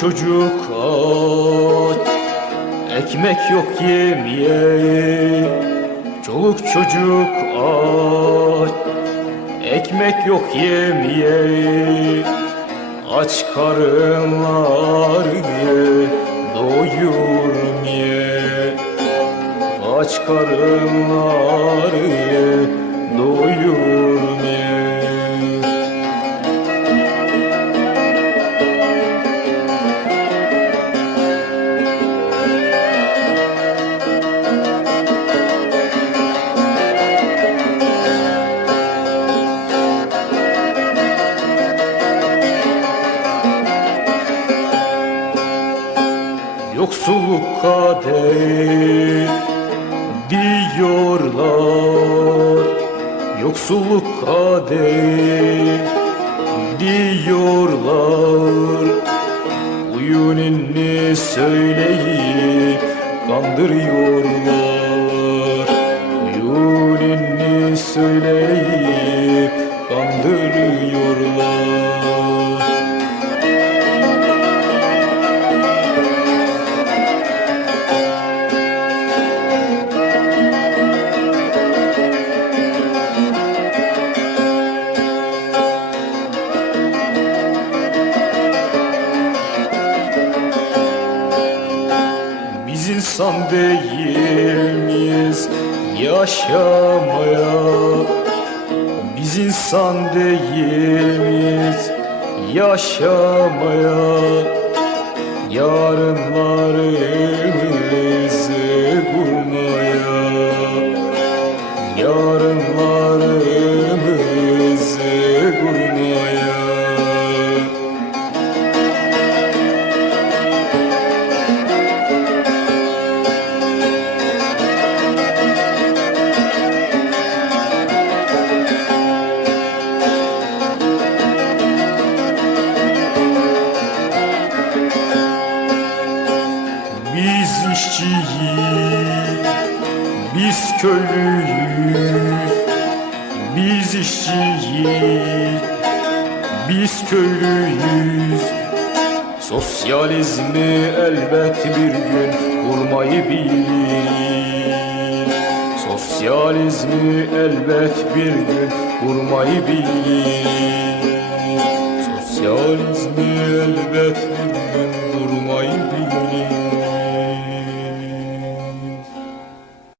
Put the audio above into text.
Çocuk aç Ekmek yok yemeye Çoluk çocuk aç Ekmek yok yemeye Aç karınları doyurmaya Aç karınları Yoksulluk kader diyorlar. Yoksulluk kader diyorlar. Uyun inni söyleyip kandırıyorlar insan değil miyiz? Yaşamaya Biz insan değil miyiz? Yaşamaya Yarınlarımızı kurmaya Yarınlarımızı Biz işçiyiz, biz köylüyüz, biz işçiyiz, biz köylüyüz. Sosyalizmi elbet bir gün kurmayı biliriz. Sosyalizmi elbet bir gün kurmayı biliriz. Sosyalizmi elbet bir gün